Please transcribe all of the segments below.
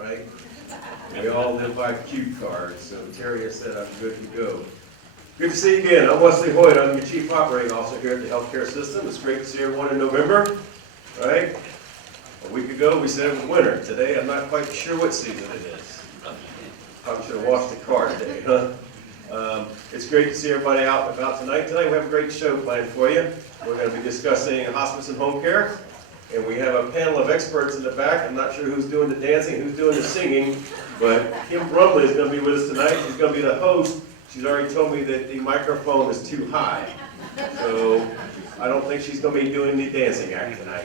right? We all live by cue cards, so Terry has said I'm good to go. Good to see you again. I'm Wesley Hoyt. I'm your Chief Operating Officer here at the healthcare system. It's great to see everyone in November, right? A week ago we said it was winter. Today I'm not quite sure what season it is. Probably should have washed the car today, huh? It's great to see everybody out and about tonight. Tonight we have a great show planned for you. We're going to be discussing hospice and home care. And we have a panel of experts in the back. I'm not sure who's doing the dancing, who's doing the singing, but Kim Brumley is going to be with us tonight. She's going to be the host. She's already told me that the microphone is too high. So I don't think she's going to be doing the dancing act tonight.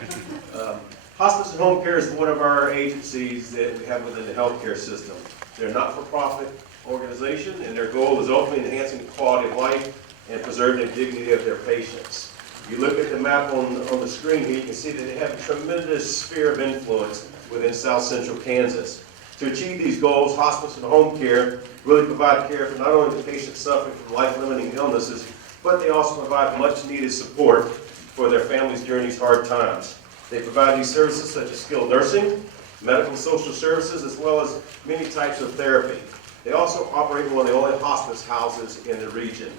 Hospice and home care is one of our agencies that we have within the healthcare system. They're a not-for-profit organization, and their goal is ultimately enhancing the quality of life and preserving the dignity of their patients. If you look at the map on the screen here, you can see that they have a tremendous sphere of influence within South Central Kansas. To achieve these goals, hospice and home care really provide care for not only the patients suffering from life-limiting illnesses, but they also provide much-needed support for their families during these hard times. They provide these services such as skilled nursing, medical and social services, as well as many types of therapy. They also operate one of the only hospice houses in the region.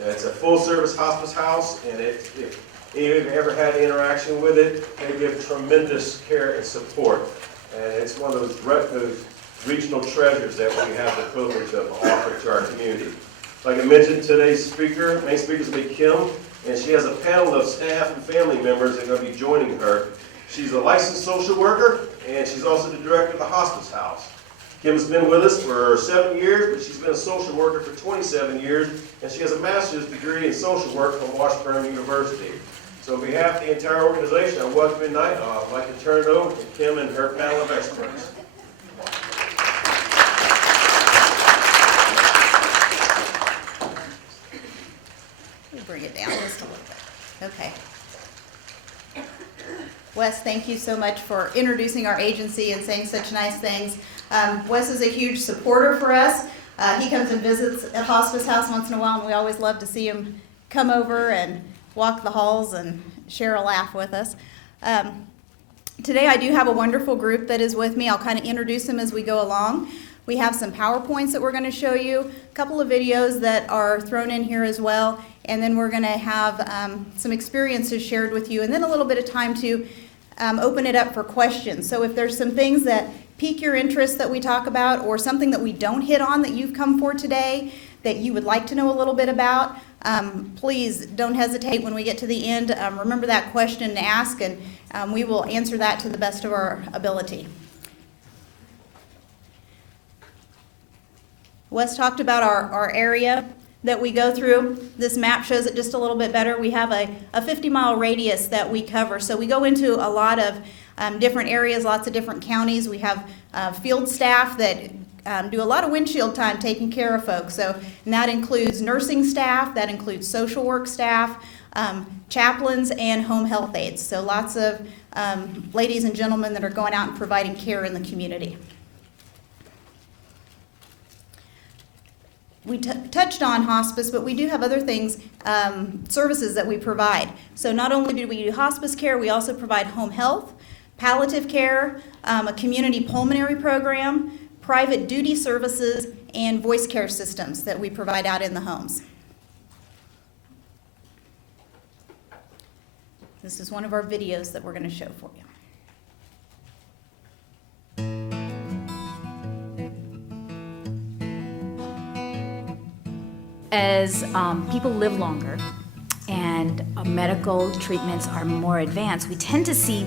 It's a full-service hospice house, and if any of you have ever had interaction with it, they give tremendous care and support. And it's one of those regional treasures that we have the privilege of offering to our community. Like I mentioned, today's speaker, main speaker is Kim, and she has a panel of staff and family members that are going to be joining her. She's a licensed social worker, and she's also the director of the hospice house. Kim's been with us for 7 years, but she's been a social worker for 27 years, and she has a master's degree in social work from Washburn University. So on behalf of the entire organization, I welcome you tonight. I'd like to turn it over to Kim and her panel of experts. Let me bring it down just a little bit. Okay. Wes, thank you so much for introducing our agency and saying such nice things. Wes is a huge supporter for us. He comes and visits at Hospice House once in a while, and we always love to see him come over and walk the halls and share a laugh with us. Today I do have a wonderful group that is with me. I'll kind of introduce them as we go along. We have some PowerPoints that we're going to show you, a couple of videos that are thrown in here as well, and then we're going to have some experiences shared with you, and then a little bit of time to open it up for questions. So if there's some things that pique your interest that we talk about, or something that we don't hit on that you've come for today that you would like to know a little bit about, please don't hesitate when we get to the end. Remember that question to ask, and we will answer that to the best of our ability. Wes talked about our area that we go through. This map shows it just a little bit better. We have a 50-mile radius that we cover. So we go into a lot of different areas, lots of different counties. We have field staff that do a lot of windshield time taking care of folks. So, and that includes nursing staff, that includes social work staff, chaplains, and home health aides. So lots of ladies and gentlemen that are going out and providing care in the community. We touched on hospice, but we do have other things, services that we provide. So not only do we do hospice care, we also provide home health, palliative care, a community pulmonary program, private duty services, and voice care systems that we provide out in the homes. This is one of our videos that we're going to show for you. As people live longer and medical treatments are more advanced, we tend to see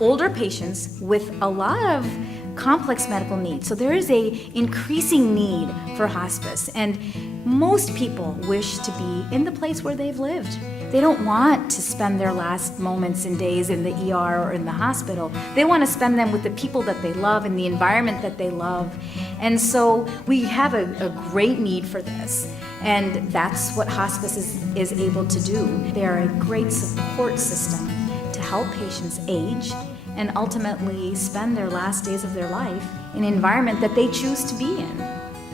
older patients with a lot of complex medical needs. So there is a increasing need for hospice, and most people wish to be in the place where they've lived. They don't want to spend their last moments and days in the ER or in the hospital. They want to spend them with the people that they love and the environment that they love. And so we have a great need for this. And that's what hospice is able to do. They're a great support system to help patients age and ultimately spend their last days of their life in an environment that they choose to be in.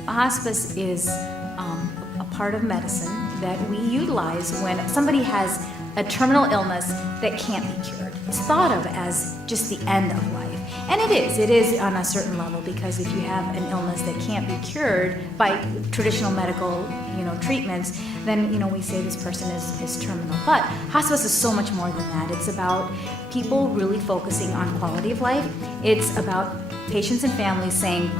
Hospice is a part of medicine that we utilize when somebody has a terminal illness that can't be cured. It's thought of as just the end of life. And it is on a certain level, because if you have an illness that can't be cured by traditional medical, treatments, then, we say this person is terminal. But hospice is so much more than that. It's about people really focusing on quality of life. It's about patients and families saying,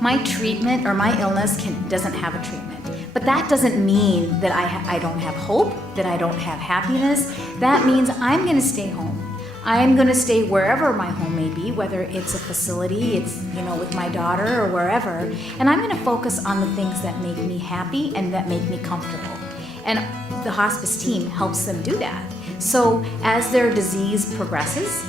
my treatment or my illness doesn't have a treatment. But that doesn't mean that I don't have hope, that I don't have happiness. That means I'm going to stay home. I'm going to stay wherever my home may be, whether it's a facility, it's, with my daughter or wherever. And I'm going to focus on the things that make me happy and that make me comfortable. And the hospice team helps them do that. So as their disease progresses,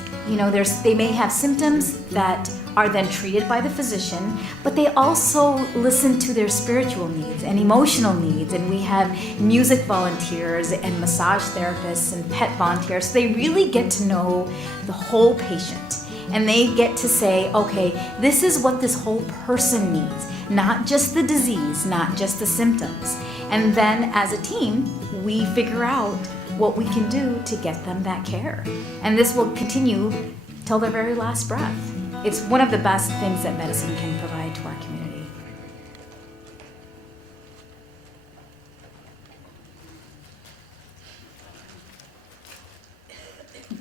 they may have symptoms that are then treated by the physician, but they also listen to their spiritual needs and emotional needs. And we have music volunteers and massage therapists and pet volunteers. So they really get to know the whole patient. And they get to say, okay, this is what this whole person needs, not just the disease, not just the symptoms. And then as a team, we figure out what we can do to get them that care. And this will continue till their very last breath. It's one of the best things that medicine can provide to our community.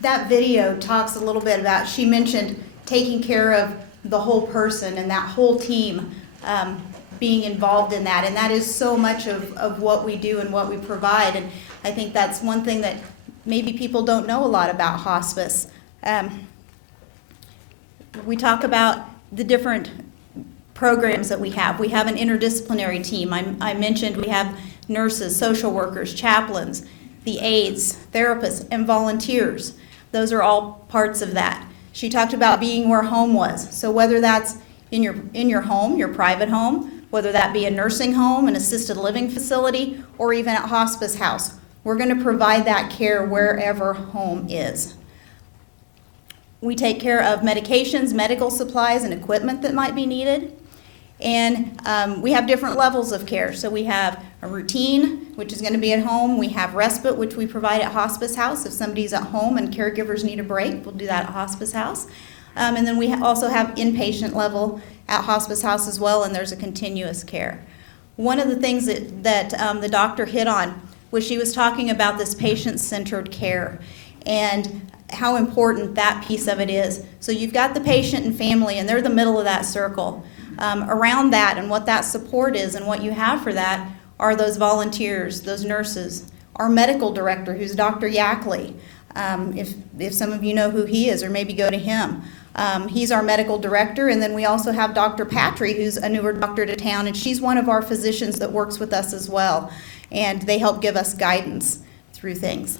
That video talks a little bit about, she mentioned taking care of the whole person and that whole team being involved in that. And that is so much of what we do and what we provide. And I think that's one thing that maybe people don't know a lot about hospice. We talk about the different programs that we have. We have an interdisciplinary team. I mentioned we have nurses, social workers, chaplains, the aides, therapists, and volunteers. Those are all parts of that. She talked about being where home was. So whether that's in your home, your private home, whether that be a nursing home, an assisted living facility, or even at hospice house, we're going to provide that care wherever home is. We take care of medications, medical supplies, and equipment that might be needed. And we have different levels of care. So we have a routine, which is going to be at home. We have respite, which we provide at hospice house. If somebody's at home and caregivers need a break, we'll do that at hospice house. And then we also have inpatient level at hospice house as well, and there's a continuous care. One of the things that the doctor hit on was she was talking about this patient-centered care and how important that piece of it is. So you've got the patient and family, and they're the middle of that circle. Around that and what that support is and what you have for that are those volunteers, those nurses, our medical director, who's Dr. Yackley. If some of you know who he is, or maybe go to him. He's our medical director, and then we also have Dr. Patry, who's a newer doctor to town, and she's one of our physicians that works with us as well, and they help give us guidance through things.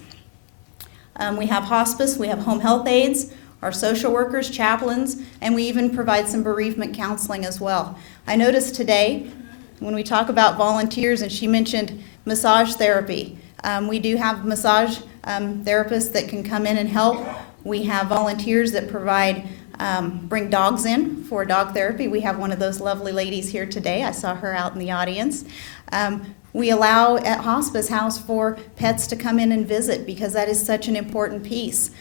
We have hospice, we have home health aides, our social workers, chaplains, and we even provide some bereavement counseling as well. I noticed today, when we talk about volunteers, and she mentioned massage therapy, we do have massage therapists that can come in and help. We have volunteers that provide, bring dogs in for dog therapy. We have one of those lovely ladies here today. I saw her out in the audience. We allow at hospice house for pets to come in and visit because that is such an important piece.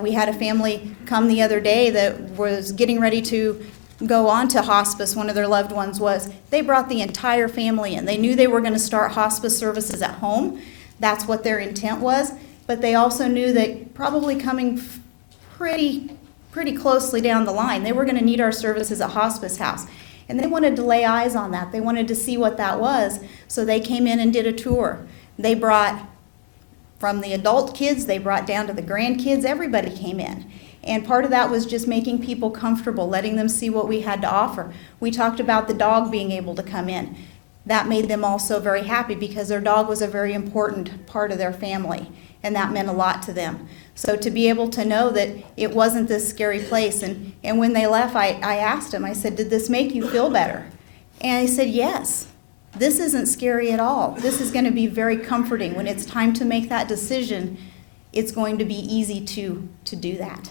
We had a family come the other day that was getting ready to go on to hospice. One of their loved ones was. They brought the entire family in. They knew they were going to start hospice services at home. That's what their intent was. But they also knew that probably coming pretty closely down the line, they were going to need our services at hospice house. And they wanted to lay eyes on that. They wanted to see what that was. So they came in and did a tour. They brought, from the adult kids, they brought down to the grandkids, everybody came in. And part of that was just making people comfortable, letting them see what we had to offer. We talked about the dog being able to come in. That made them also very happy because their dog was a very important part of their family, and that meant a lot to them. So to be able to know that it wasn't this scary place, and when they left, I asked them, I said, did this make you feel better? And he said, yes. This isn't scary at all. This is going to be very comforting. When it's time to make that decision, it's going to be easy to do that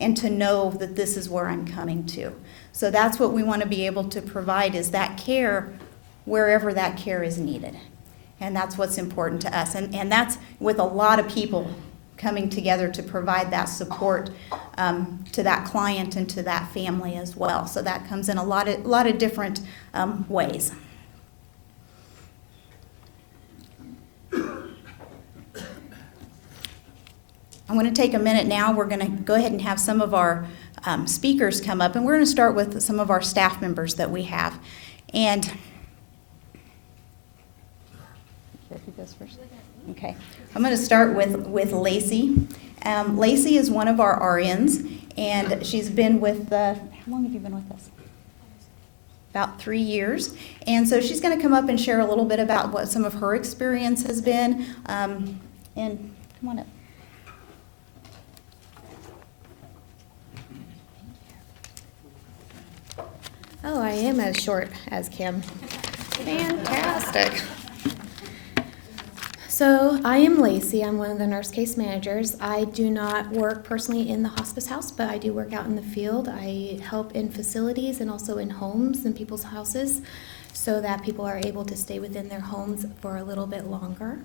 and to know that this is where I'm coming to. So that's what we want to be able to provide, is that care wherever that care is needed. And that's what's important to us. And that's with a lot of people coming together to provide that support to that client and to that family as well. So that comes in a lot of different ways. I'm going to take a minute now. We're going to go ahead and have some of our speakers come up, and we're going to start with some of our staff members that we have. And who goes first? Okay, I'm going to start with Lacey. Lacey is one of our RNs, and she's been with how long have you been with us? About 3 years. And so she's going to come up and share a little bit about what some of her experience has been. And come on up. Oh, I am as short as Kim. Fantastic. So I am Lacey. I'm one of the nurse case managers. I do not work personally in the hospice house, but I do work out in the field. I help in facilities and also in homes and people's houses so that people are able to stay within their homes for a little bit longer.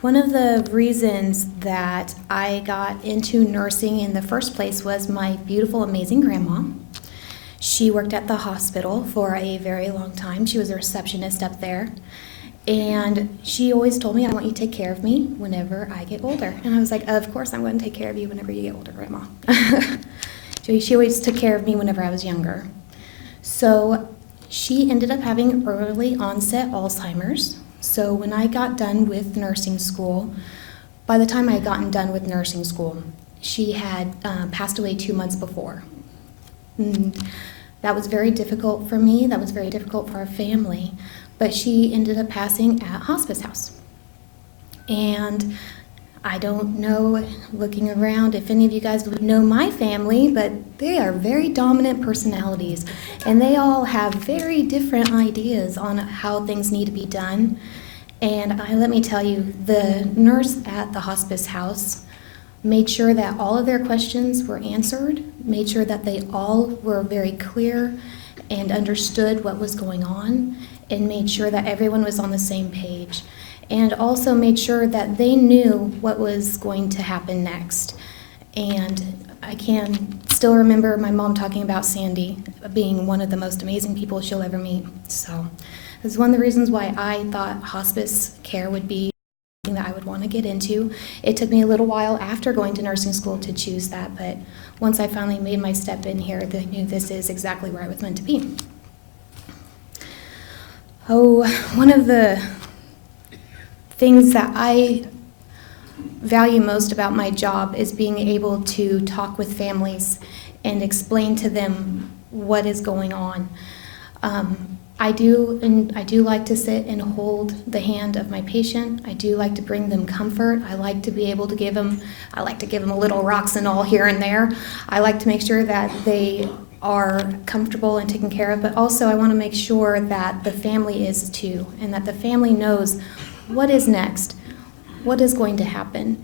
One of the reasons that I got into nursing in the first place was my beautiful, amazing grandma. She worked at the hospital for a very long time. She was a receptionist up there. And she always told me, I want you to take care of me whenever I get older. And I was like, of course I'm going to take care of you whenever you get older, Grandma. She always took care of me whenever I was younger. So she ended up having early onset Alzheimer's. So when I got done with nursing school, by the time I had gotten done with nursing school, she had passed away 2 months before. And that was very difficult for me. That was very difficult for our family. But she ended up passing at hospice house. And I don't know, looking around, if any of you guys would know my family, but they are very dominant personalities. And they all have very different ideas on how things need to be done. And let me tell you, the nurse at the hospice house made sure that all of their questions were answered, made sure that they all were very clear and understood what was going on, and made sure that everyone was on the same page. And also made sure that they knew what was going to happen next. And I can still remember my mom talking about Sandy being one of the most amazing people she'll ever meet. So that's one of the reasons why I thought hospice care would be something that I would want to get into. It took me a little while after going to nursing school to choose that, but once I finally made my step in here, I knew this is exactly where I was meant to be. Oh, one of the things that I value most about my job is being able to talk with families and explain to them what is going on. I do like to sit and hold the hand of my patient. I do like to bring them comfort. I like to be able to give them a little rocks and all here and there. I like to make sure that they are comfortable and taken care of, but also I want to make sure that the family is too, and that the family knows what is next, what is going to happen,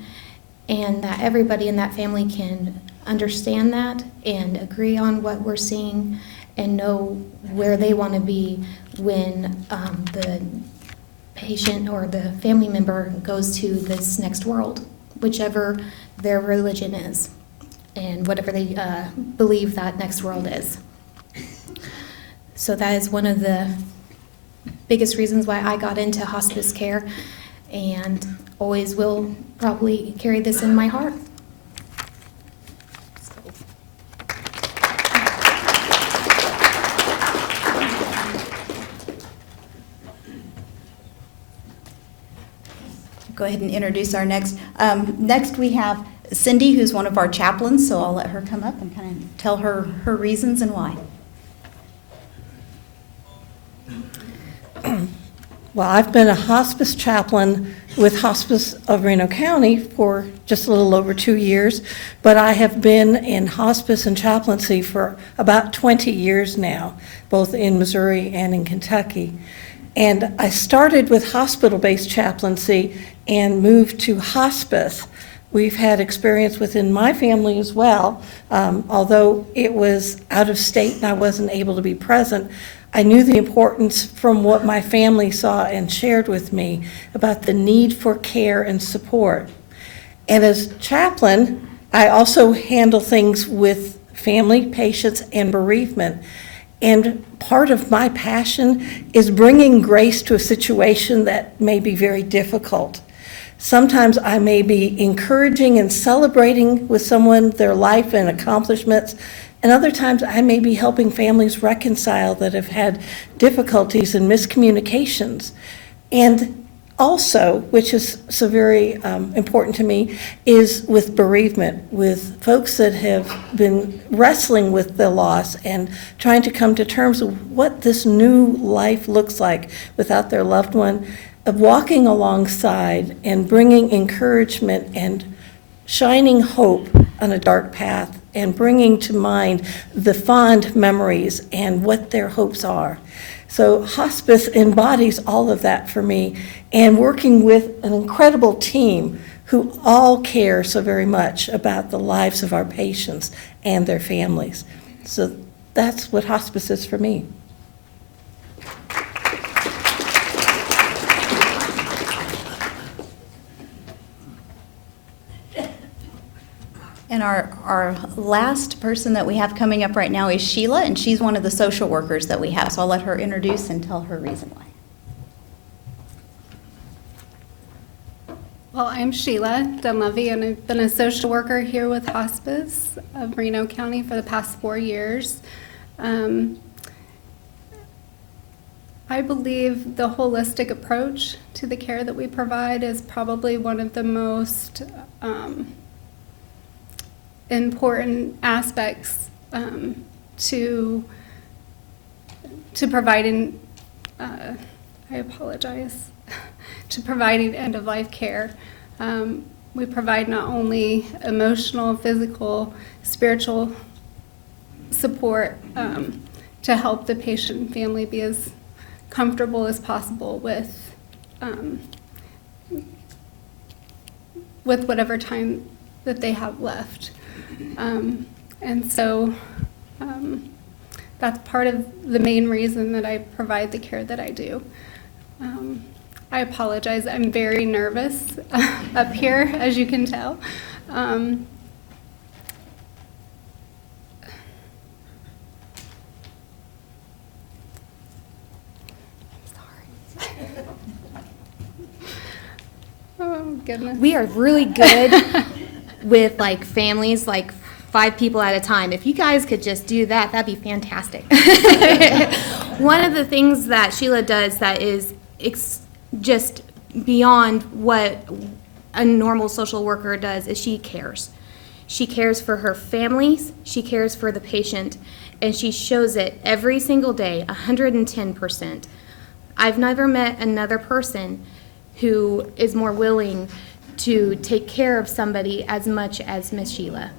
and that everybody in that family can understand that and agree on what we're seeing and know where they want to be when the patient or the family member goes to this next world, whichever their religion is and whatever they believe that next world is. So that is one of the biggest reasons why I got into hospice care, and always will probably carry this in my heart. Go ahead and introduce our next. Next we have Cindy, who's one of our chaplains, so I'll let her come up and kind of tell her reasons and why. Well, I've been a hospice chaplain with Hospice of Reno County for just a little over 2 years, but I have been in hospice and chaplaincy for about 20 years now, both in Missouri and in Kentucky. And I started with hospital-based chaplaincy and moved to hospice. We've had experience within my family as well, although it was out of state and I wasn't able to be present. I knew the importance from what my family saw and shared with me about the need for care and support. And as chaplain, I also handle things with family, patients, and bereavement. And part of my passion is bringing grace to a situation that may be very difficult. Sometimes I may be encouraging and celebrating with someone their life and accomplishments, and other times I may be helping families reconcile that have had difficulties and miscommunications. And also, which is so very important to me, is with bereavement, with folks that have been wrestling with the loss and trying to come to terms with what this new life looks like without their loved one, of walking alongside and bringing encouragement and shining hope on a dark path and bringing to mind the fond memories and what their hopes are. So hospice embodies all of that for me, and working with an incredible team who all care so very much about the lives of our patients and their families. So that's what hospice is for me. And our last person that we have coming up right now is Sheila, and she's one of the social workers that we have. So I'll let her introduce and tell her reason why. Well, I'm Sheila Dunleavy, and I've been a social worker here with Hospice of Reno County for the past 4 years. I believe the holistic approach to the care that we provide is probably one of the most important aspects to providing, I apologize, to providing end-of-life care. We provide not only emotional, physical, spiritual support to help the patient and family be as comfortable as possible with whatever time that they have left. And so that's part of the main reason that I provide the care that I do. I apologize, I'm very nervous up here, as you can tell. Oh, goodness. We are really good with like families, like 5 people at a time. If you guys could just do that, that'd be fantastic. One of the things that Sheila does that is just beyond what a normal social worker does is she cares. She cares for her families, she cares for the patient, and she shows it every single day, 110%. I've never met another person who is more willing to take care of somebody as much as Miss Sheila.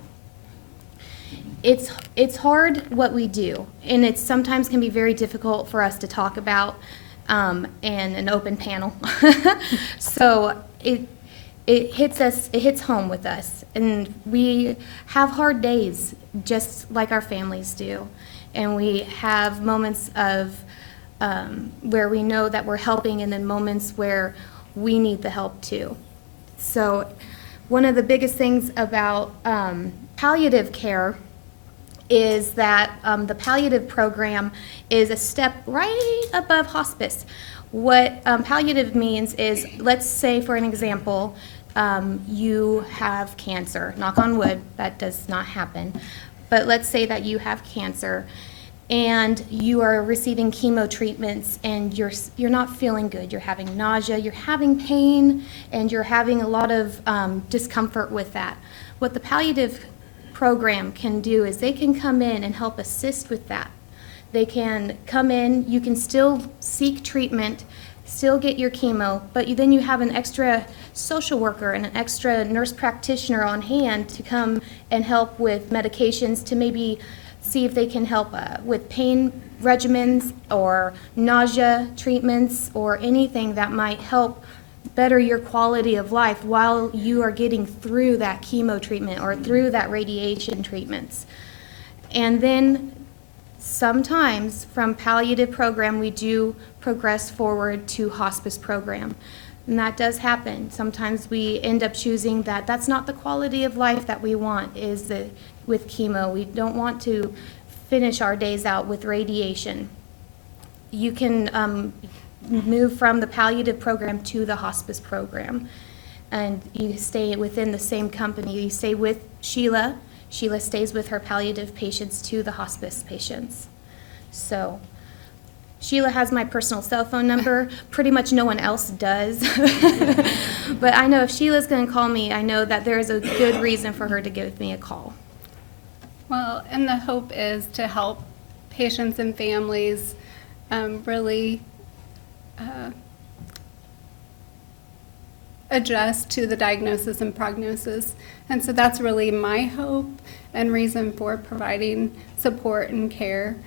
It's hard what we do, and it sometimes can be very difficult for us to talk about in an open panel. So it hits home with us, and we have hard days just like our families do, and we have moments of where we know that we're helping, and then moments where we need the help too. So one of the biggest things about palliative care is that the palliative program is a step right above hospice. What palliative means is, let's say for an example, you have cancer. Knock on wood, that does not happen. But let's say that you have cancer and you are receiving chemo treatments and you're not feeling good. You're having nausea, you're having pain, and you're having a lot of discomfort with that. What the palliative program can do is they can come in and help assist with that. They can come in, you can still seek treatment, still get your chemo, but then you have an extra social worker and an extra nurse practitioner on hand to come and help with medications, to maybe see if they can help with pain regimens or nausea treatments or anything that might help better your quality of life while you are getting through that chemo treatment or through that radiation treatments. And then sometimes from palliative program, we do progress forward to hospice program. And that does happen. Sometimes we end up choosing that that's not the quality of life that we want with chemo. We don't want to finish our days out with radiation. You can move from the palliative program to the hospice program. And you stay within the same company. You stay with Sheila. Sheila stays with her palliative patients to the hospice patients. So Sheila has my personal cell phone number. Pretty much no one else does. But I know if Sheila's going to call me, I know that there is a good reason for her to give me a call. Well, and the hope is to help patients and families really adjust to the diagnosis and prognosis. And so that's really my hope and reason for providing support and care,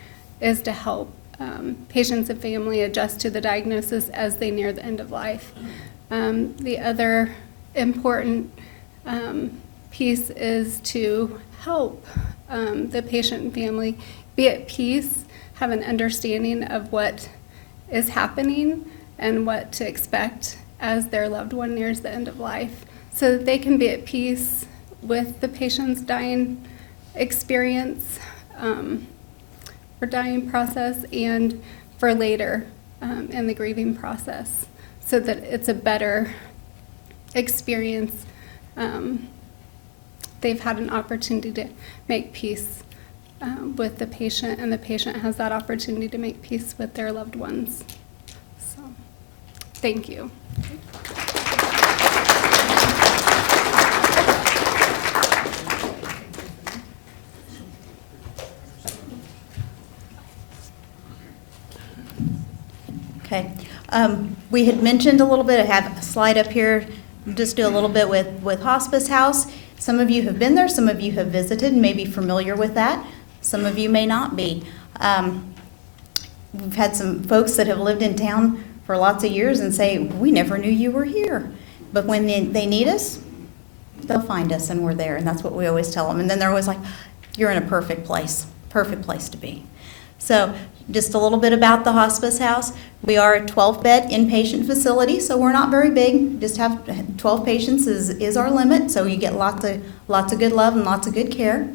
is to help patients and family adjust to the diagnosis as they near the end of life. The other important piece is to help the patient and family be at peace, have an understanding of what is happening and what to expect as their loved one nears the end of life, so that they can be at peace with the patient's dying experience or dying process, and for later in the grieving process, so that it's a better experience. They've had an opportunity to make peace with the patient, and the patient has that opportunity to make peace with their loved ones. So, thank you. Okay. We had mentioned a little bit, I have a slide up here, just do a little bit with Hospice House. Some of you have been there, some of you have visited and may be familiar with that. Some of you may not be. We've had some folks that have lived in town for lots of years and say, we never knew you were here. But when they need us, they'll find us and we're there. And that's what we always tell them. And then they're always like, you're in a perfect place to be. So just a little bit about the Hospice House. We are a 12-bed inpatient facility, so we're not very big. Just have 12 patients is our limit, so you get lots of good love and lots of good care.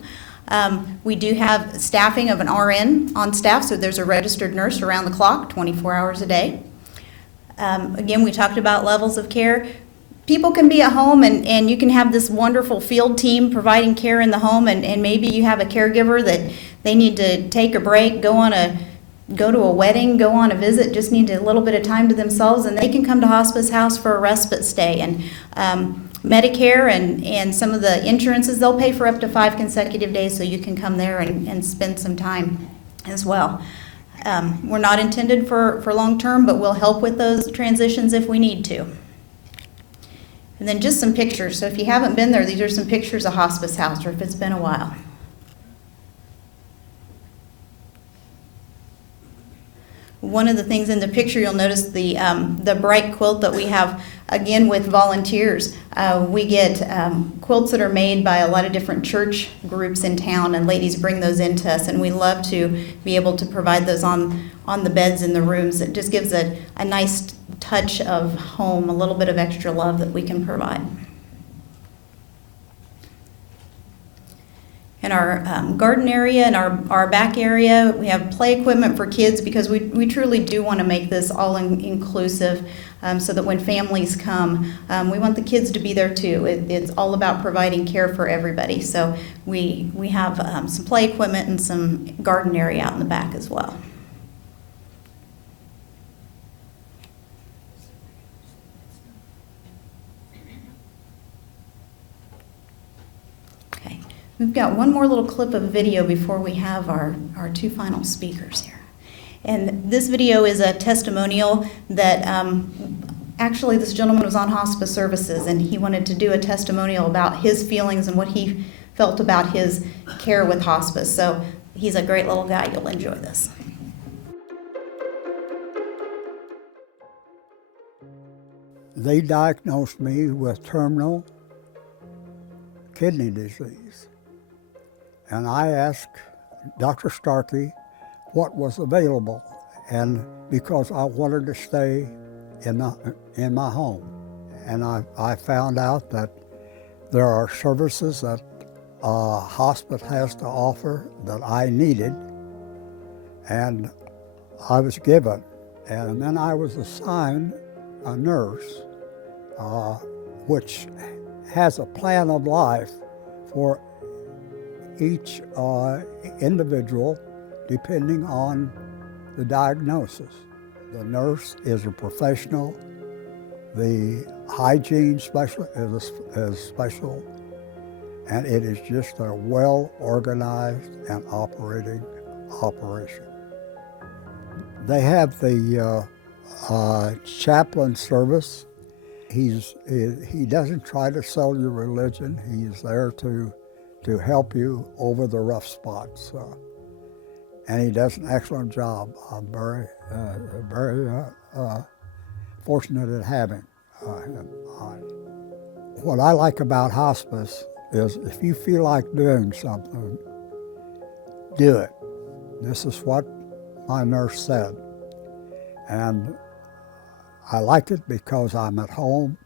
We do have staffing of an RN on staff, so there's a registered nurse around the clock, 24 hours a day. Again, we talked about levels of care. People can be at home and you can have this wonderful field team providing care in the home, and maybe you have a caregiver that they need to take a break, go to a wedding, go on a visit, just need a little bit of time to themselves, and they can come to Hospice House for a respite stay. And Medicare and some of the insurances, they'll pay for up to 5 consecutive days, so you can come there and spend some time as well. We're not intended for long-term, but we'll help with those transitions if we need to. And then just some pictures. So if you haven't been there, these are some pictures of Hospice House, or if it's been a while. One of the things in the picture, you'll notice the bright quilt that we have, again, with volunteers. We get quilts that are made by a lot of different church groups in town, and ladies bring those in to us, and we love to be able to provide those on the beds in the rooms. It just gives a nice touch of home, a little bit of extra love that we can provide. In our garden area and our back area, we have play equipment for kids, because we truly do want to make this all inclusive, so that when families come, we want the kids to be there too. It's all about providing care for everybody. So we have some play equipment and some garden area out in the back as well. We've got one more little clip of video before we have our 2 final speakers here. And this video is a testimonial that actually this gentleman was on hospice services, and he wanted to do a testimonial about his feelings and what he felt about his care with hospice. So he's a great little guy. You'll enjoy this. They diagnosed me with terminal kidney disease. And I asked Dr. Starkey what was available, and because I wanted to stay in my home. And I found out that there are services that hospice has to offer that I needed, and I was given. And then I was assigned a nurse, which has a plan of life for each individual depending on the diagnosis. The nurse is a professional. The hygiene specialist is special, and it is just a well-organized and operating operation. They have the chaplain service. He doesn't try to sell you religion. He's there to help you over the rough spots. And he does an excellent job. I'm very fortunate at having him on. What I like about hospice is if you feel like doing something, do it. This is what my nurse said. And I like it because I'm at home,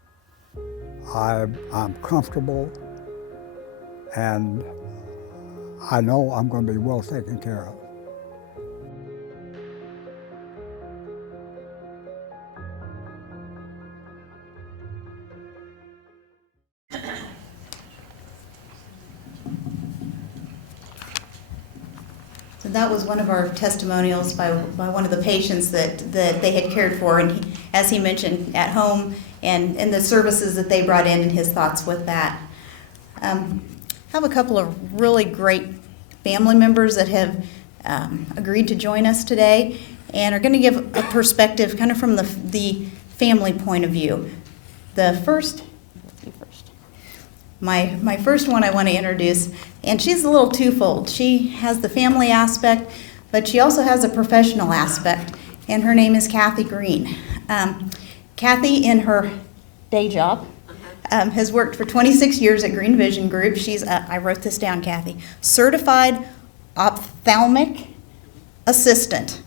I'm comfortable, and I know I'm going to be well taken care of. So that was one of our testimonials by one of the patients that they had cared for, and as he mentioned, at home, and the services that they brought in and his thoughts with that. I have a couple of really great family members that have agreed to join us today and are going to give a perspective kind of from the family point of view. My first one I want to introduce, and she's a little twofold. She has the family aspect, but she also has a professional aspect, and her name is Kathy Green. Kathy, in her day job, has worked for 26 years at Green Vision Group. She's, I wrote this down, Kathy, certified ophthalmic assistant.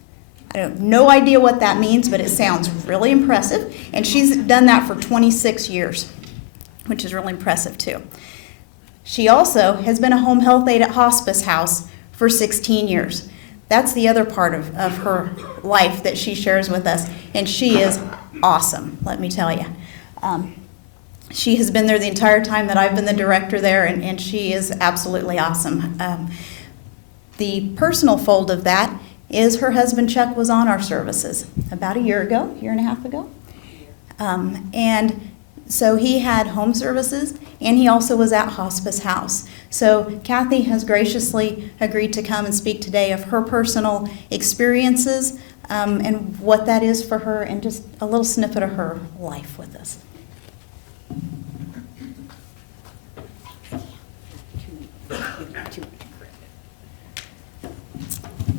I have no idea what that means, but it sounds really impressive, and she's done that for 26 years. Which is really impressive too. She also has been a home health aide at Hospice House for 16 years. That's the other part of her life that she shares with us, and she is awesome, let me tell you. She has been there the entire time that I've been the director there, and she is absolutely awesome. The personal fold of that is her husband Chuck was on our services about a year and a half ago. And so he had home services, and he also was at Hospice House. So Kathy has graciously agreed to come and speak today of her personal experiences and what that is for her, and just a little snippet of her life with us.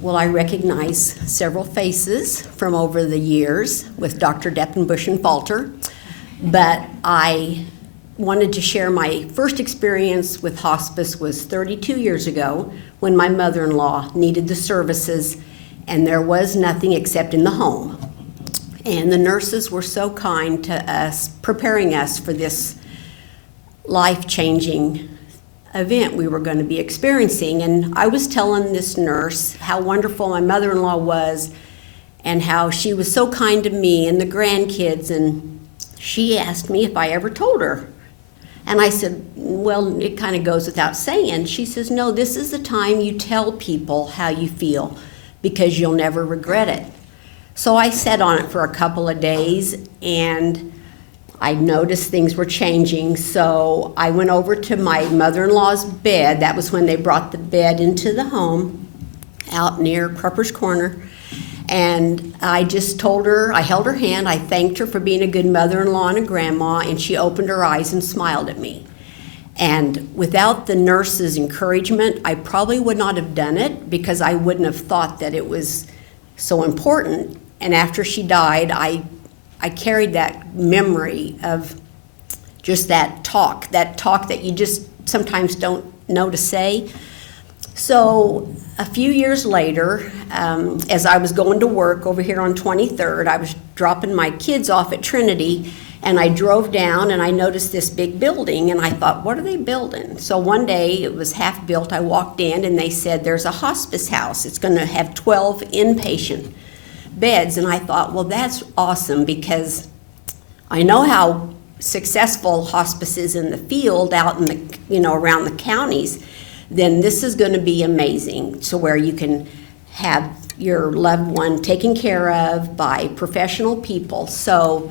Well, I recognize several faces from over the years with Dr. Deppenbush and Falter. But I wanted to share my first experience with hospice was 32 years ago when my mother-in-law needed the services, and there was nothing except in the home. And the nurses were so kind to us, preparing us for this life-changing event we were going to be experiencing. And I was telling this nurse how wonderful my mother-in-law was and how she was so kind to me and the grandkids, and she asked me if I ever told her. And I said, well, it kind of goes without saying. She says, no, this is the time you tell people how you feel because you'll never regret it. So I sat on it for a couple of days, and I noticed things were changing. So I went over to my mother-in-law's bed. That was when they brought the bed into the home out near Crupper's Corner. And I just told her, I held her hand, I thanked her for being a good mother-in-law and a grandma, and she opened her eyes and smiled at me. And without the nurse's encouragement, I probably would not have done it because I wouldn't have thought that it was so important. And after she died, I carried that memory of just that talk that you just sometimes don't know to say. So a few years later, as I was going to work over here on 23rd, I was dropping my kids off at Trinity, and I drove down and I noticed this big building, and I thought, what are they building? So one day, it was half built, I walked in and they said, there's a hospice house. It's gonna have 12 inpatient beds. And I thought, well, that's awesome, because I know how successful hospice is in the field out in the, around the counties. Then this is going to be amazing, to where you can have your loved one taken care of by professional people. So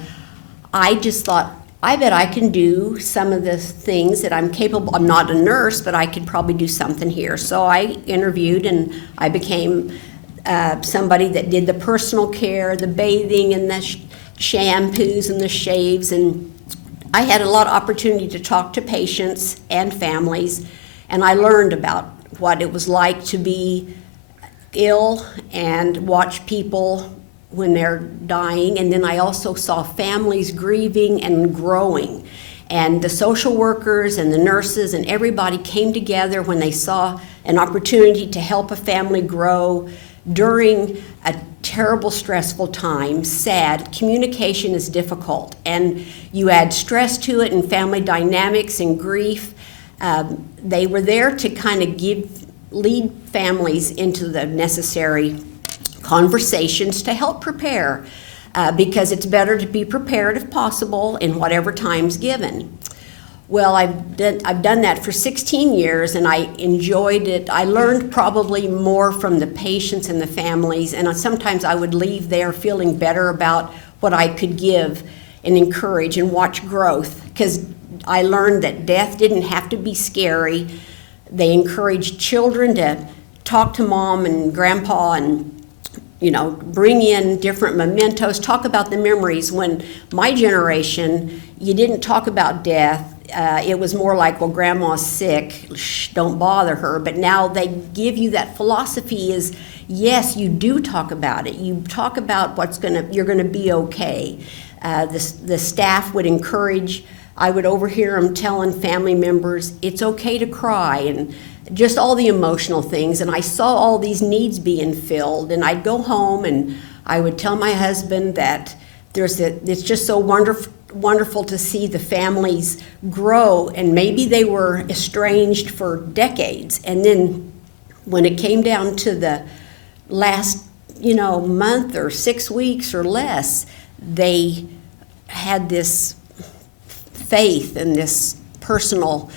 I just thought, I bet I can do some of the things that I'm capable. I'm not a nurse, but I could probably do something here. So I interviewed, and I became somebody that did the personal care, the bathing, and the shampoos and the shaves. And I had a lot of opportunity to talk to patients and families. And I learned about what it was like to be ill and watch people when they're dying. And then I also saw families grieving and growing. And the social workers and the nurses and everybody came together when they saw an opportunity to help a family grow during a terrible, stressful time. Sad. Communication is difficult. And you add stress to it, and family dynamics and grief. They were there to kind of lead families into the necessary conversations to help prepare, because it's better to be prepared if possible in whatever time's given. Well, I've done that for 16 years, and I enjoyed it. I learned probably more from the patients and the families, and sometimes I would leave there feeling better about what I could give and encourage and watch growth, because I learned that death didn't have to be scary. They encouraged children to talk to mom and grandpa and, bring in different mementos, talk about the memories. When my generation, you didn't talk about death. It was more like, well, grandma's sick, shh, don't bother her. But now they give you that philosophy is, yes, you do talk about it. You talk about you're gonna be okay. The staff would encourage. I would overhear them telling family members, it's okay to cry, and just all the emotional things. And I saw all these needs being filled, and I'd go home and I would tell my husband that it's just so wonderful to see the families grow, and maybe they were estranged for decades. And then when it came down to the last, month or 6 weeks or less, they had this faith and this personal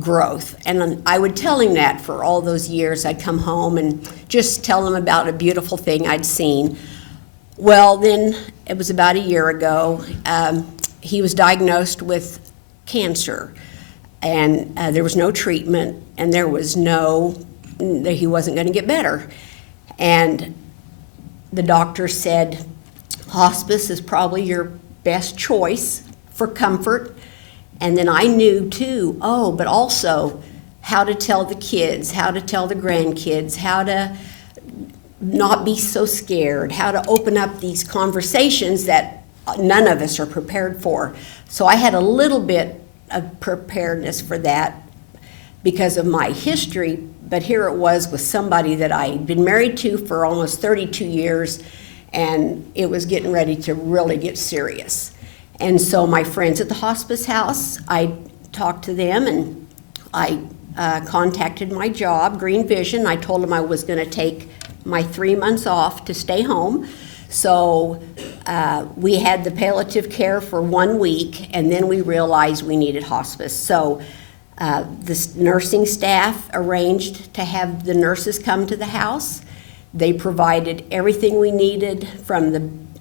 growth. And I would tell him that for all those years. I'd come home and just tell him about a beautiful thing I'd seen. Well, then it was about a year ago, he was diagnosed with cancer, and there was no treatment, and he wasn't going to get better. And the doctor said, hospice is probably your best choice for comfort. And then I knew too, but also how to tell the kids, how to tell the grandkids, how to not be so scared, how to open up these conversations that none of us are prepared for. So I had a little bit of preparedness for that because of my history, but here it was with somebody that I'd been married to for almost 32 years, and it was getting ready to really get serious. And so my friends at the hospice house, I talked to them, and I contacted my job, Green Vision. I told them I was going to take my 3 months off to stay home. So we had the palliative care for 1 week, and then we realized we needed hospice. So the nursing staff arranged to have the nurses come to the house. They provided everything we needed, from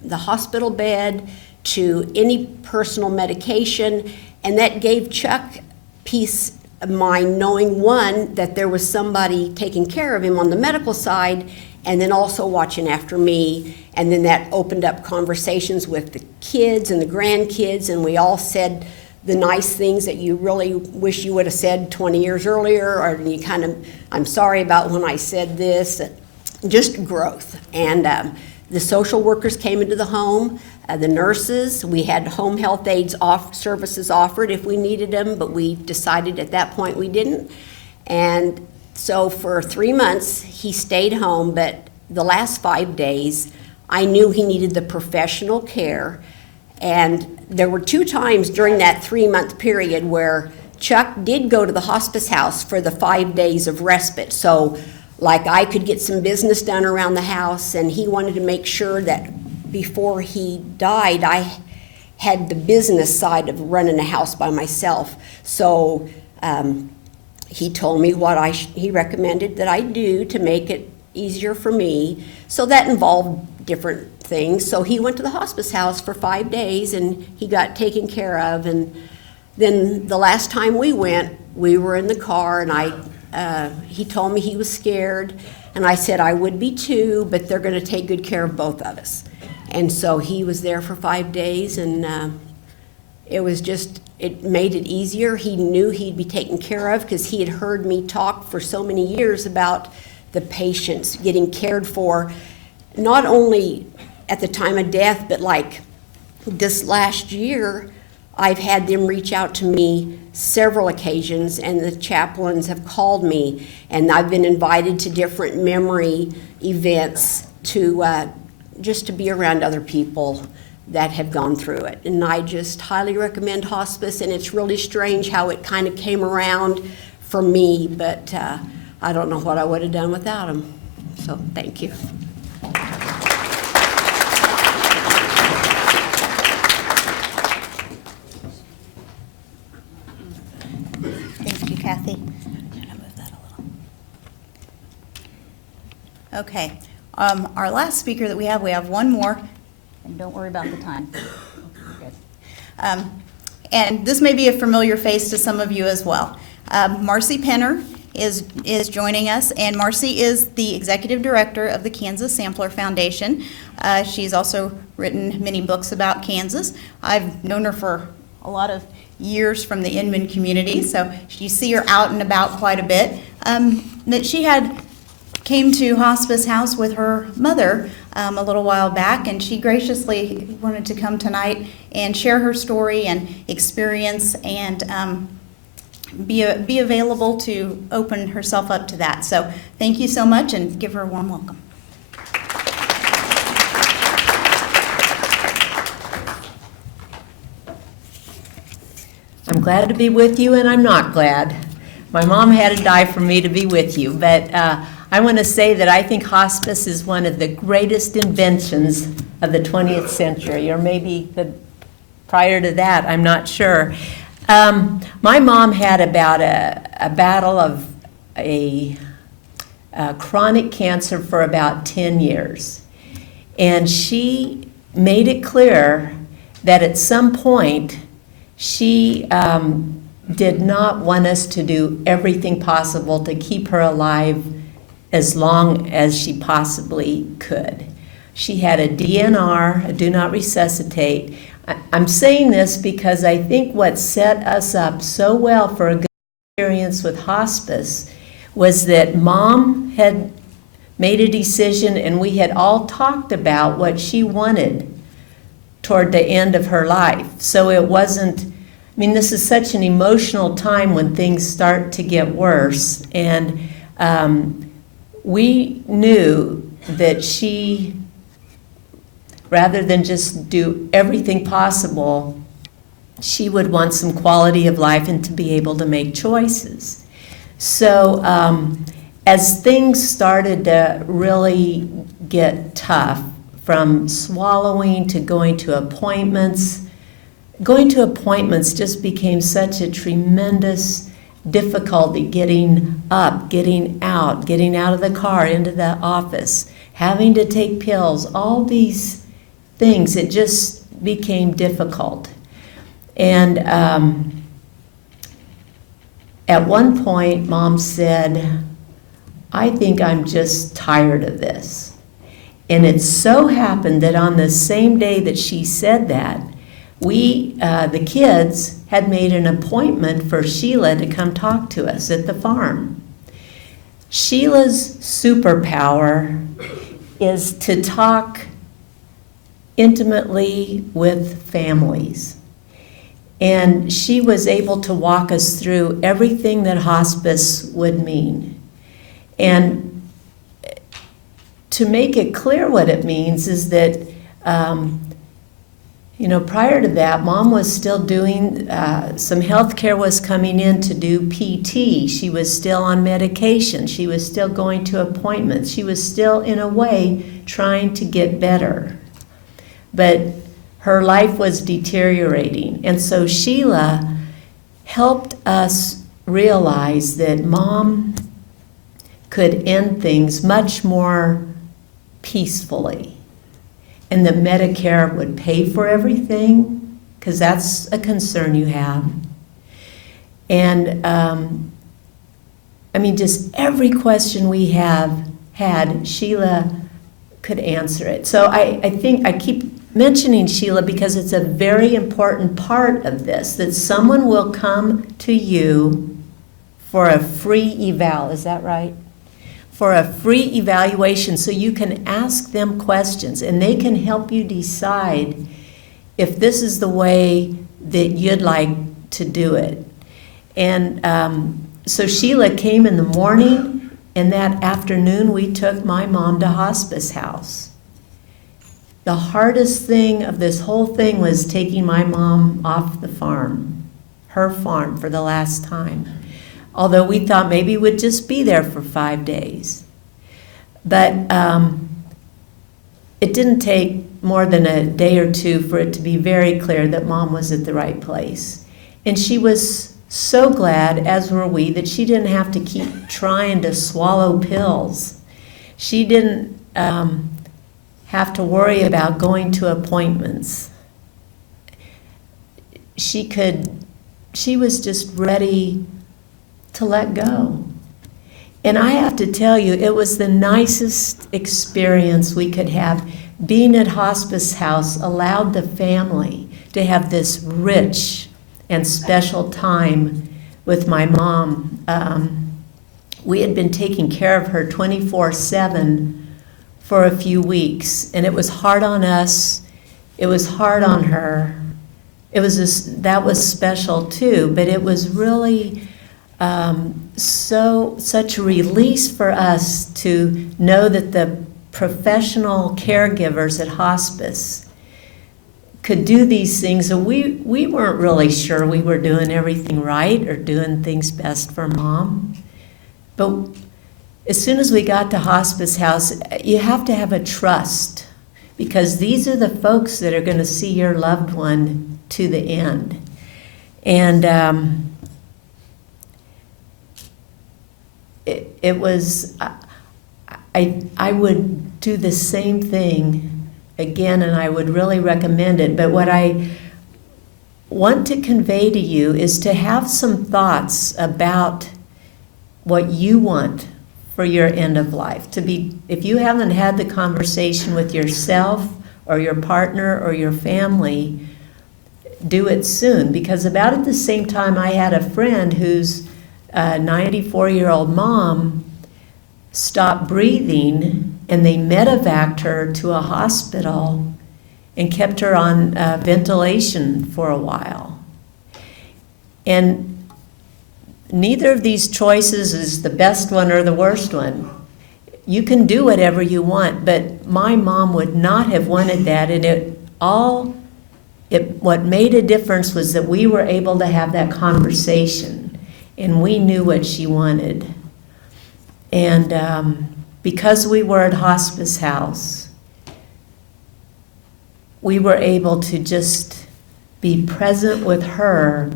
the hospital bed to any personal medication, and that gave Chuck peace of mind, knowing, one, that there was somebody taking care of him on the medical side, and then also watching after me. And then that opened up conversations with the kids and the grandkids, and we all said the nice things that you really wish you would have said 20 years earlier, or you kind of, I'm sorry about when I said this. Just growth. And the social workers came into the home, the nurses. We had home health aides services offered if we needed them, but we decided at that point we didn't. And So for 3 months, he stayed home, but the last 5 days, I knew he needed the professional care. And there were 2 times during that 3-month period where Chuck did go to the hospice house for the 5 days of respite. So like I could get some business done around the house, and he wanted to make sure that before he died, I had the business side of running a house by myself. So he told me what he recommended that I do to make it easier for me. So that involved different things. So he went to the hospice house for 5 days, and he got taken care of. And then the last time we went, we were in the car, and he told me he was scared, and I said I would be too, but they're going to take good care of both of us. And so he was there for 5 days, and it made it easier. He knew he'd be taken care of because he had heard me talk for so many years about the patients getting cared for, not only at the time of death, but like this last year, I've had them reach out to me several occasions, and the chaplains have called me, and I've been invited to different memory events to just to be around other people that have gone through it. And I just highly recommend hospice, and it's really strange how it kind of came around for me, but I don't know what I would have done without them. So thank you. Thank you, Kathy. Okay, our last speaker that we have one more, and don't worry about the time. And this may be a familiar face to some of you as well. Marcy Penner is joining us, and Marcy is the executive director of the Kansas Sampler Foundation. She's also written many books about Kansas. I've known her for a lot of years from the Inman community, so you see her out and about quite a bit. That she came to Hospice House with her mother a little while back, and she graciously wanted to come tonight and share her story and experience, and be available to open herself up to that. So thank you so much, and give her a warm welcome. I'm glad to be with you, and I'm not glad. My mom had to die for me to be with you, but I want to say that I think hospice is one of the greatest inventions of the 20th century, or maybe prior to that, I'm not sure. My mom had about a battle of a chronic cancer for about 10 years, and she made it clear that at some point she did not want us to do everything possible to keep her alive as long as she possibly could. She had a DNR, a do not resuscitate. I'm saying this because I think what set us up so well for a good experience with hospice was that Mom had made a decision, and we had all talked about what she wanted toward the end of her life. So it wasn't, this is such an emotional time when things start to get worse, and we knew that she, rather than just do everything possible, she would want some quality of life and to be able to make choices. So as things started to really get tough, from swallowing to going to appointments just became such a tremendous difficulty, getting up, getting out of the car, into the office, having to take pills, all these things. It just became difficult. And at one point, Mom said, I think I'm just tired of this. And it so happened that on the same day that she said that, we, the kids, had made an appointment for Sheila to come talk to us at the farm. Sheila's superpower is to talk intimately with families. And she was able to walk us through everything that hospice would mean. And to make it clear what it means is that, prior to that, Mom was still doing, some health care was coming in to do PT. She was still on medication. She was still going to appointments. She was still, in a way, trying to get better. But her life was deteriorating. And so Sheila helped us realize that Mom could end things much more peacefully, and that Medicare would pay for everything, because that's a concern you have. And just every question we have had, Sheila could answer it. So I think I keep mentioning Sheila because it's a very important part of this, that someone will come to you for a free eval. Is that right? For a free evaluation, so you can ask them questions and they can help you decide if this is the way that you'd like to do it. And so Sheila came in the morning, and that afternoon we took my mom to Hospice House. The hardest thing of this whole thing was taking my mom off the farm, her farm, for the last time. Although we thought maybe we'd just be there for 5 days. But it didn't take more than a day or two for it to be very clear that Mom was at the right place. And she was so glad, as were we, that she didn't have to keep trying to swallow pills. She didn't have to worry about going to appointments. She was just ready to let go. And I have to tell you, it was the nicest experience we could have. Being at Hospice House allowed the family to have this rich and special time with my mom. We had been taking care of her 24/7 for a few weeks, and it was hard on us. It was hard on her. That was special too, but it was really such a release for us to know that the professional caregivers at hospice could do these things. And we weren't really sure we were doing everything right or doing things best for Mom. But as soon as we got to Hospice House, you have to have a trust, because these are the folks that are going to see your loved one to the end. And it was, I would do the same thing again, and I would really recommend it. But what I want to convey to you is to have some thoughts about what you want for your end of life. If you haven't had the conversation with yourself or your partner or your family, do it soon. Because about at the same time, I had a friend whose 94-year-old mom stopped breathing, and they medevaced her to a hospital and kept her on ventilation for a while. And neither of these choices is the best one or the worst one. You can do whatever you want, but my mom would not have wanted that, and what made a difference was that we were able to have that conversation, and we knew what she wanted. And because we were at Hospice House, we were able to just be present with her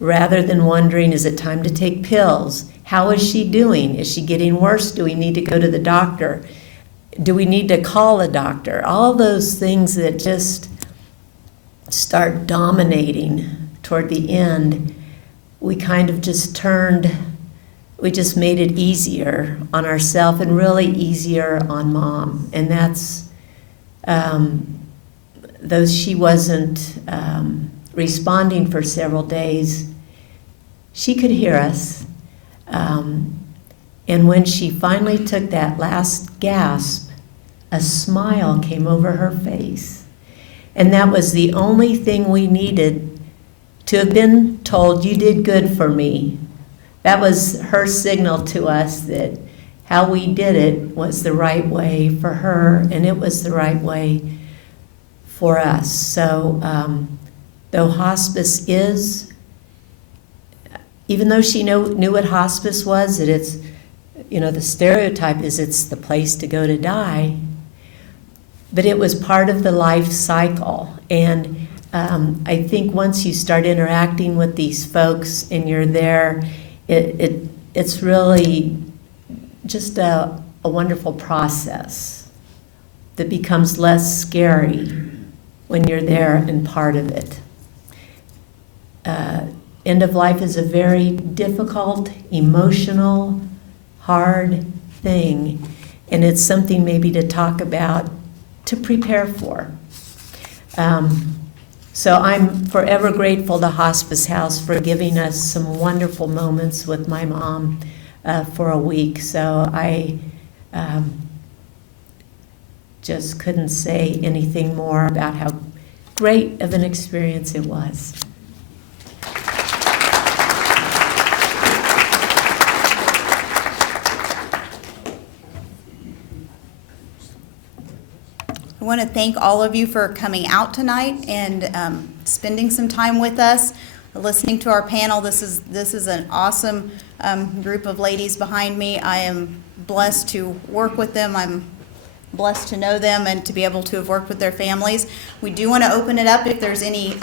rather than wondering, is it time to take pills? How is she doing? Is she getting worse? Do we need to go to the doctor? Do we need to call a doctor? All those things that just start dominating toward the end, we kind of just we just made it easier on ourselves and really easier on Mom. And that's, though she wasn't responding for several days, she could hear us. And when she finally took that last gasp, a smile came over her face. And that was the only thing we needed to have been told, you did good for me. That was her signal to us that, how we did it was the right way for her, and it was the right way for us. So though hospice is, even though she knew what hospice was, that it's, the stereotype is it's the place to go to die, but it was part of the life cycle. And I think once you start interacting with these folks and you're there, it's really just a wonderful process that becomes less scary when you're there and part of it. End of life is a very difficult, emotional, hard thing, and it's something maybe to talk about, to prepare for. So I'm forever grateful to Hospice House for giving us some wonderful moments with my mom for a week. So I just couldn't say anything more about how great of an experience it was. I want to thank all of you for coming out tonight and spending some time with us, listening to our panel. This is an awesome group of ladies behind me. I am blessed to work with them. I'm blessed to know them and to be able to have worked with their families. We do want to open it up if there's any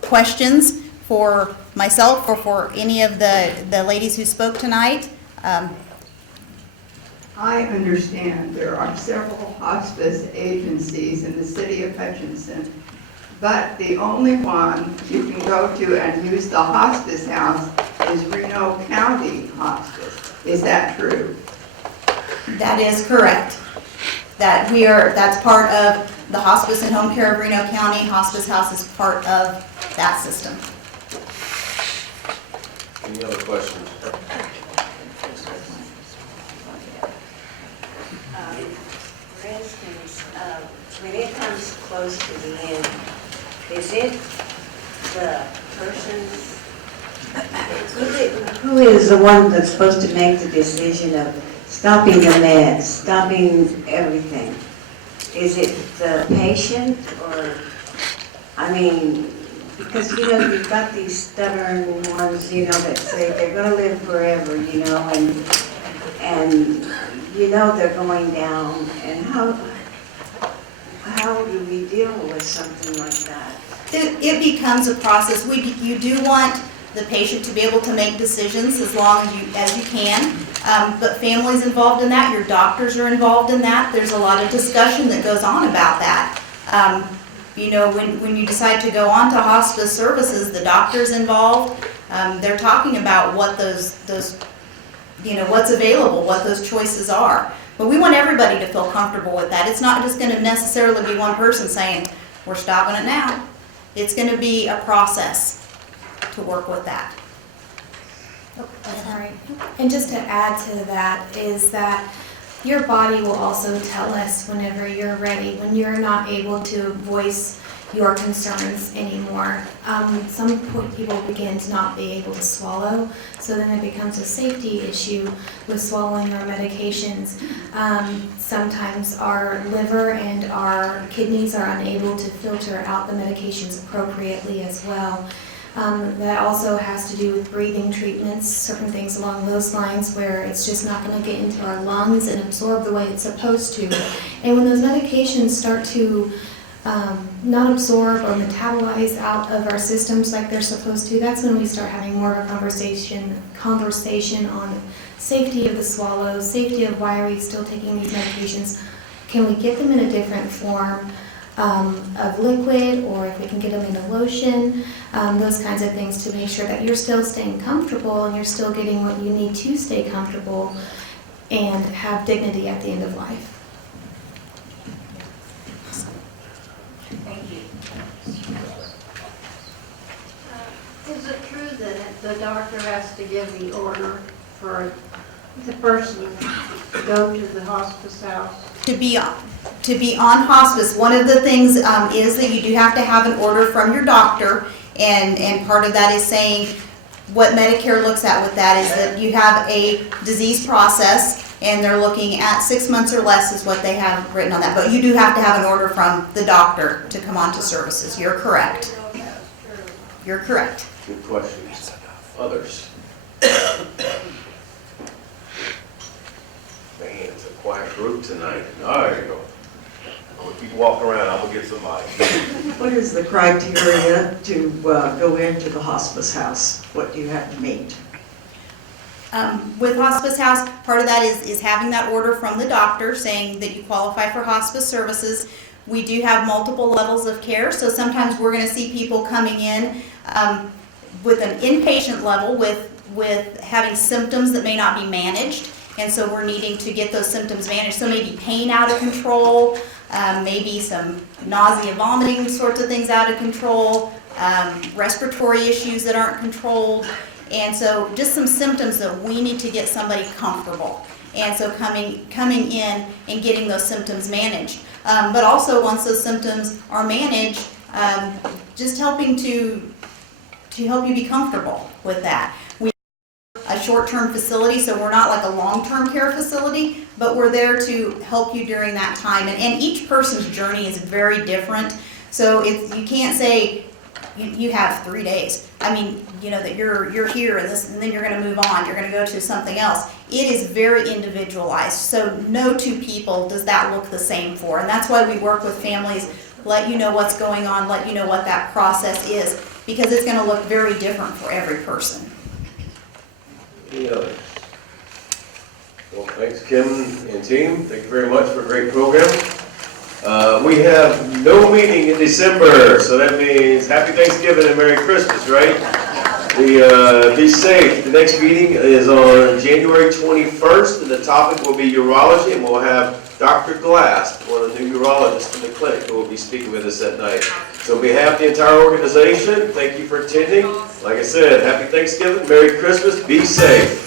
questions for myself or for any of the ladies who spoke tonight. I understand there are several hospice agencies in the city of Hutchinson, but the only one you can go to and use the hospice house is Reno County Hospice. Is that true? That is correct. That's part of the Hospice and Home Care of Reno County. Hospice House is part of that system. Any other questions? For instance, when it comes close to the end, is it the person's, who is the one that's supposed to make the decision of stopping the meds, stopping everything? Is it the patient or, because, you've got these stubborn ones, that say they're going to live forever, and they're going down, and how do we deal with something like that? It becomes a process. You do want the patient to be able to make decisions as long as you can, but families involved in that, your doctors are involved in that. There's a lot of discussion that goes on about that. When you decide to go on to hospice services, the doctor's involved. They're talking about what those what's available, what those choices are. But we want everybody to feel comfortable with that. It's not just going to necessarily be one person saying, we're stopping it now. It's going to be a process to work with that. Sorry. And just to add to that is that your body will also tell us whenever you're ready, when you're not able to voice your concerns anymore. Some point people begin to not be able to swallow, so then it becomes a safety issue with swallowing our medications. Sometimes our liver and our kidneys are unable to filter out the medications appropriately as well. That also has to do with breathing treatments, certain things along those lines where it's just not going to get into our lungs and absorb the way it's supposed to. And when those medications start to not absorb or metabolize out of our systems like they're supposed to, that's when we start having more of a conversation on safety of the swallows, safety of why are we still taking these medications. Can we get them in a different form of liquid, or if we can get them in a lotion, those kinds of things to make sure that you're still staying comfortable and you're still getting what you need to stay comfortable and have dignity at the end of life. Thank you. Is it true that the doctor has to give the order for the person to go to the hospice house? To be on hospice, one of the things is that you do have to have an order from your doctor, and part of that is saying what Medicare looks at with that is that you have a disease process and they're looking at 6 months or less is what they have written on that. But you do have to have an order from the doctor to come on to services. You're correct. You're correct. Good questions. Others? Man, it's a quiet group tonight. There you go. I'm gonna keep walking around, I'm gonna get somebody. What is the criteria to go into the hospice house? What do you have to meet? With Hospice House, part of that is having that order from the doctor saying that you qualify for hospice services. We do have multiple levels of care, so sometimes we're going to see people coming in with an inpatient level with having symptoms that may not be managed, and so we're needing to get those symptoms managed. So maybe pain out of control, maybe some nausea, vomiting sorts of things out of control, respiratory issues that aren't controlled. And so just some symptoms that we need to get somebody comfortable. And so coming in and getting those symptoms managed. But also once those symptoms are managed, just helping to help you be comfortable with that. We are a short-term facility, so we're not like a long-term care facility, but we're there to help you during that time. And each person's journey is very different. So you can't say, you have 3 days. I mean, you know, that you're here and then you're going to move on. You're going to go to something else. It is very individualized. So no two people does that look the same for. And that's why we work with families, let you know what's going on, let you know what that process is, because it's going to look very different for every person. Any others? Well, thanks, Kim and team. Thank you very much for a great program. We have no meeting in December, so that means Happy Thanksgiving and Merry Christmas, right? Be safe. The next meeting is on January 21st, and the topic will be urology, and we'll have Dr. Glass, one of the new urologists in the clinic, who will be speaking with us that night. So on behalf of the entire organization, thank you for attending. Like I said, Happy Thanksgiving, Merry Christmas, be safe.